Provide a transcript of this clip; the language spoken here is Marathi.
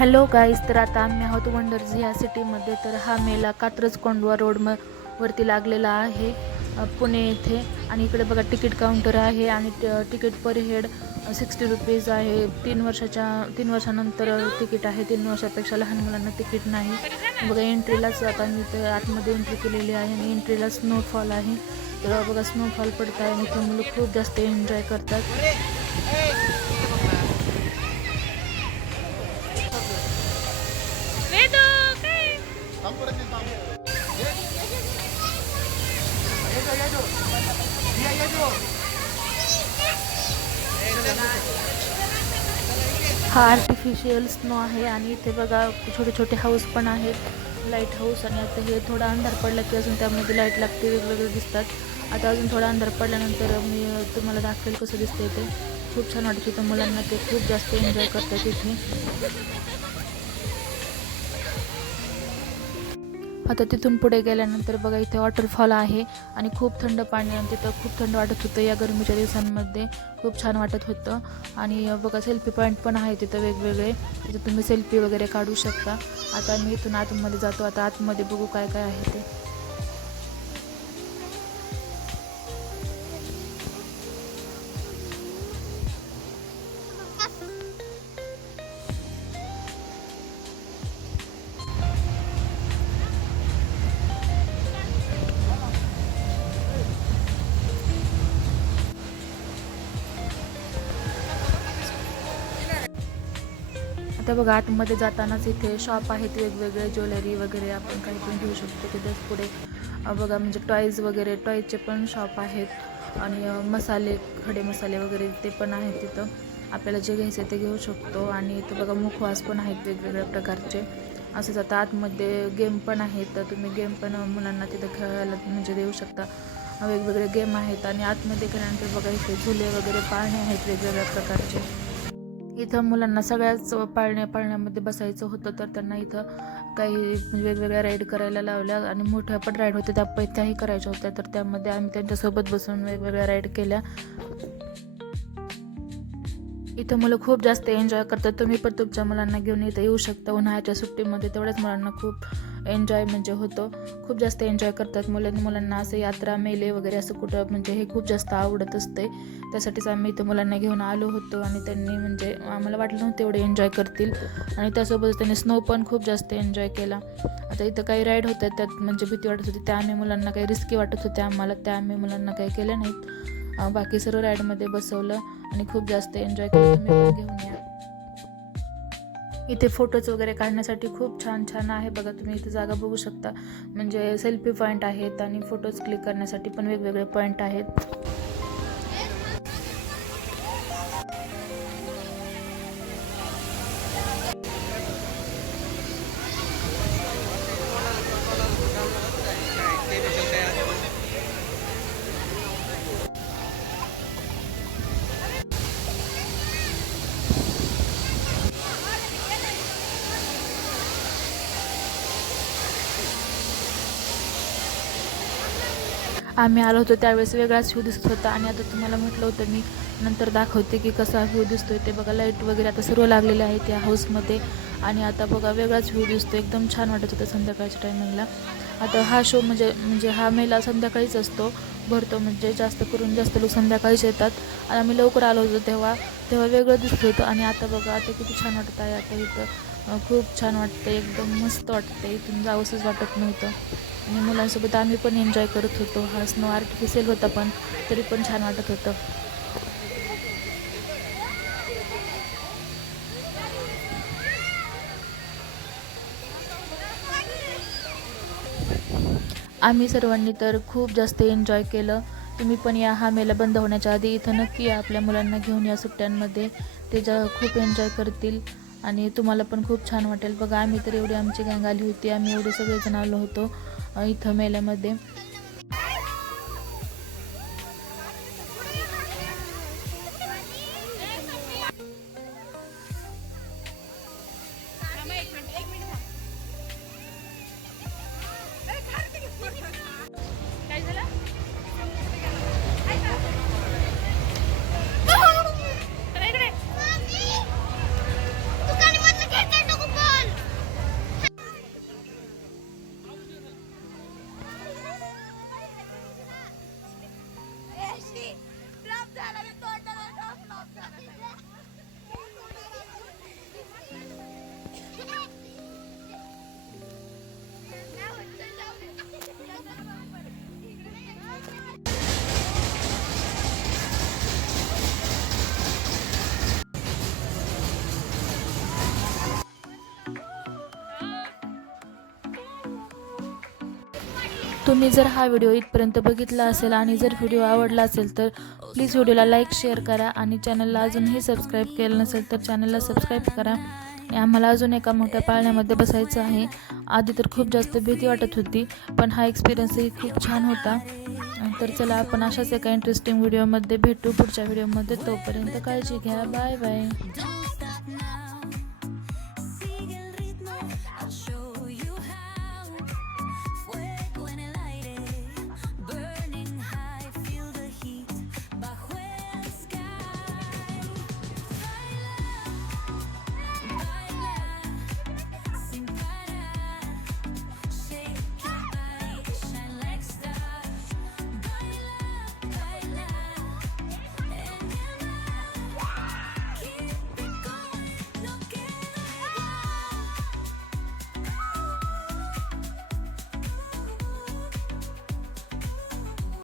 हॅलो गाईज, तर आता आम्ही आहोत वंडर्स ह्या सिटीमध्ये. तर हा मेला कात्रज कोंढवा वरती लागलेला आहे पुणे येथे. आणि इकडे बघा तिकीट काउंटर आहे आणि तिकीट पर हेड 60 रुपीज आहे. 3 वर्षानंतर तिकीट आहे. 3 वर्षापेक्षा लहान मुलांना तिकीट नाही. बघा एंट्रीलाच आता मी तर आतमध्ये एंट्री केलेली आहे आणि एंट्रीला स्नोफॉल आहे. तर बघा स्नोफॉल पडत आहे आणि ते मुलं खूप जास्त एन्जॉय करतात. हा आर्टिफिशियल स्नो आहे आणि इथे बघा छोटे छोटे हाऊस पण आहेत, लाईट हाऊस. आणि आता हे थोडा अंधार पडला की अजून त्यामध्ये लाईट लागते, वेगवेगळे दिसतात. आता अजून थोडा अंधार पडल्यानंतर मी तुम्हाला दाखवेल कसं दिसते ते. खूप छान वाटतं इथं, मुलांना ते खूप जास्त एन्जॉय करतात इथे. आता तिथून पुढे गेल्यानंतर बघा इथे वॉटरफॉल आहे आणि खूप थंड पाणी आणि तिथं खूप थंड वाटत होतं. या गरमीच्या दिवसांमध्ये खूप छान वाटत होतं. आणि बघा सेल्फी पॉईंट पण आहे तिथं वेगवेगळे, तिथं तुम्ही सेल्फी वगैरे काढू शकता. आता मी इथून आतमध्ये जातो. आता आतमध्ये बघू काय काय आहे ते. आता बघा आतमध्ये जातानाच इथे शॉप आहेत वेगवेगळे, ज्वेलरी वगैरे आपण काही पण घेऊ शकतो. तिथेच पुढे बघा म्हणजे टॉईज वगैरे, टॉईजचे पण शॉप आहेत. आणि मसाले, खडे मसाले वगैरे ते पण आहेत तिथं. आपल्याला जे घ्यायचं ते घेऊ शकतो. आणि इथं बघा मुखवास पण आहेत वेगवेगळ्या प्रकारचे. असंच आता आतमध्ये गेम पण आहेत, तर तुम्ही गेम पण मुलांना तिथं खेळायला म्हणजे देऊ शकता. वेगवेगळे गेम आहेत. आणि आतमध्ये गेल्यानंतर बघा इथे झुले वगैरे, पाळणे आहेत वेगवेगळ्या प्रकारचे. इथं मुलांना सगळ्याच पाळण्यामध्ये बसायचं होतं, तर त्यांना इथं काही वेगवेगळ्या राईड करायला लावल्या. आणि मोठ्या पण राईड होत्या त्याही करायच्या होत्या, तर त्यामध्ये आम्ही त्यांच्यासोबत बसून वेगवेगळ्या राईड केल्या. इथं मुलं खूप जास्त एन्जॉय करतात. तुम्ही पण तुमच्या मुलांना घेऊन इथं येऊ शकता. उन्हाळ्याच्या सुट्टीमध्ये तेवढ्याच मुलांना खूप एन्जॉय म्हणजे होतं. खूप जास्त एन्जॉय करतात मुलांना असं यात्रा, मेले वगैरे असं कुठं म्हणजे हे खूप जास्त आवडत असते. त्यासाठीच आम्ही इथं मुलांना घेऊन आलो होतो. आणि त्यांनी म्हणजे आम्हाला वाटलं नव्हतं एवढे एन्जॉय करतील. आणि त्यासोबतच त्यांनी स्नो पण खूप जास्त एन्जॉय केला. आता इथं काही राईड होत्या त्यात म्हणजे भीती वाटत होती, त्या आम्ही मुलांना काही रिस्की वाटत होत्या आम्हाला, त्या आम्ही मुलांना काही केल्या नाहीत. बाकी सर्व राईडमध्ये बसवलं आणि खूप जास्त एन्जॉय केलं. तुम्ही पण घेऊन या. इथे फोटोज वगैरे काढण्यासाठी खूप छान छान आहे. बघा तुम्ही इथे जागा बघू शकता, म्हणजे सेल्फी पॉईंट आहेत आणि फोटोज क्लिक करण्यासाठी पण वेगवेगळे पॉईंट आहेत. आम्ही आलो होतो त्यावेळेस वेगळाच व्ह्यू दिसत होता. आणि आता तुम्हाला म्हटलं होतं मी नंतर दाखवते की कसा व्ह्यू दिसतोय ते. बघा लाईट वगैरे आता सर्व लागलेले आहेत या हाऊसमध्ये. आणि आता बघा वेगळाच व्ह्यू दिसतो, एकदम छान वाटत होतं संध्याकाळच्या टायमिंगला. आता हा शो म्हणजे हा मेला संध्याकाळीच भरतो, म्हणजे जास्त लोक संध्याकाळीच येतात. आणि आम्ही लवकर आलो होतो तेव्हा वेगळं दिसत होतं. आणि आता बघा आता किती छान वाटत आहे. आता इथं खूप छान वाटतं, एकदम मस्त वाटतं, इथून जावंसंच वाटत नव्हतं. आणि मुलांसोबत आम्ही पण एन्जॉय करत होतो. हा स्नो आर्टिफिशियल होता पण तरी पण छान वाटत होतं. आम्ही सर्वांनी तर खूप जास्त एन्जॉय केलं. तुम्ही पण या, हा मेला बंद होण्याच्या आधी इथं नक्की या, आपल्या मुलांना घेऊन या सुट्ट्यांमध्ये. ते खूप एन्जॉय करतील आणि तुम्हाला पण खूप छान वाटेल. बघा आम्ही तर एवढी आमची गँग आली होती, आम्ही एवढे सगळेजण आलो होतो इथं मेल्यामध्ये. तुम्ही जर हा व्हिडिओ इथपर्यंत बघितला असेल आणि जर व्हिडिओ आवडला असेल तर प्लीज व्हिडिओला लाईक शेअर करा आणि चॅनलला अजूनही सबस्क्राईब केलं नसेल तर चॅनलला सबस्क्राईब करा. आम्हाला अजून एका मोठ्या पाळण्यामध्ये बसायचं आहे. आधी तर खूप जास्त भीती वाटत होती, पण हा एक्सपिरियन्सही खूप छान होता. तर चला आपण अशाच एका इंटरेस्टिंग व्हिडिओमध्ये भेटू पुढच्या व्हिडिओमध्ये. तोपर्यंत काळजी घ्या. Bye bye.